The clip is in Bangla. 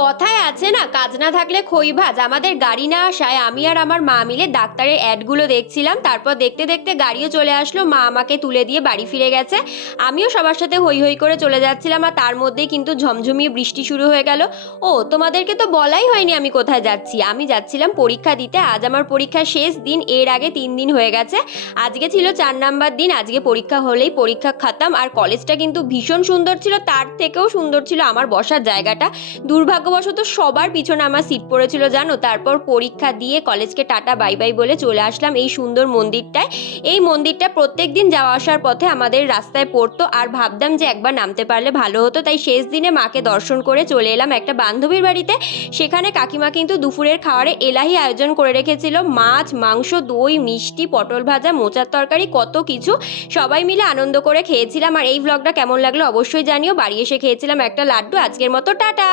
কথায় আছে না, কাজ না থাকলে খই ভাজ। আমাদের গাড়ি না আসায় আমি আর আমার মা মিলে ডাক্তারের অ্যাডগুলো দেখছিলাম, তারপর দেখতে দেখতে গাড়িও চলে আসলো, মা আমাকে তুলে দিয়ে বাড়ি ফিরে গেছে। আমিও সবার সাথে হই হই করে চলে যাচ্ছিলাম, আর তার মধ্যেই কিন্তু ঝমঝমিয়ে বৃষ্টি শুরু হয়ে গেল। ও, তোমাদেরকে তো বলাই হয়নি আমি কোথায় যাচ্ছি। আমি যাচ্ছিলাম পরীক্ষা দিতে, আজ আমার পরীক্ষার শেষ দিন। এর আগে 3 দিন হয়ে গেছে, আজকে ছিল 4 নাম্বার দিন। আজকে পরীক্ষা হলেই পরীক্ষা খাতাম। আর কলেজটা কিন্তু ভীষণ সুন্দর ছিল, তার থেকেও সুন্দর ছিল আমার বসার জায়গাটা। দুর্ভাগ্যবশত সবার পিছনে আমার সিট পড়েছিল জানো। তারপর পরীক্ষা দিয়ে কলেজকে টাটা বাই বাই বলে চলে আসলাম এই সুন্দর মন্দিরটায়। এই মন্দিরটা প্রত্যেক দিন যাওয়া আসার পথে আমাদের রাস্তায় পড়তো, আর ভাবতাম যে একবার নামতে পারলে ভালো হতো। তাই শেষ দিনে মাকে দর্শন করে চলে এলাম একটা বান্ধবীর বাড়িতে। সেখানে কাকিমা কিন্তু দুপুরের খাবারে এলাহি আয়োজন করে রেখেছিল, মাছ, মাংস, দই, মিষ্টি, পটল ভাজা, মোচার তরকারি, কত কিছু। সবাই মিলে আনন্দ করে খেয়েছিলাম। আর এই ভ্লগটা কেমন লাগলো অবশ্যই জানিও। বাড়ি এসে খেয়েছিলাম একটা লাড্ডু। আজকের মতো টাটা।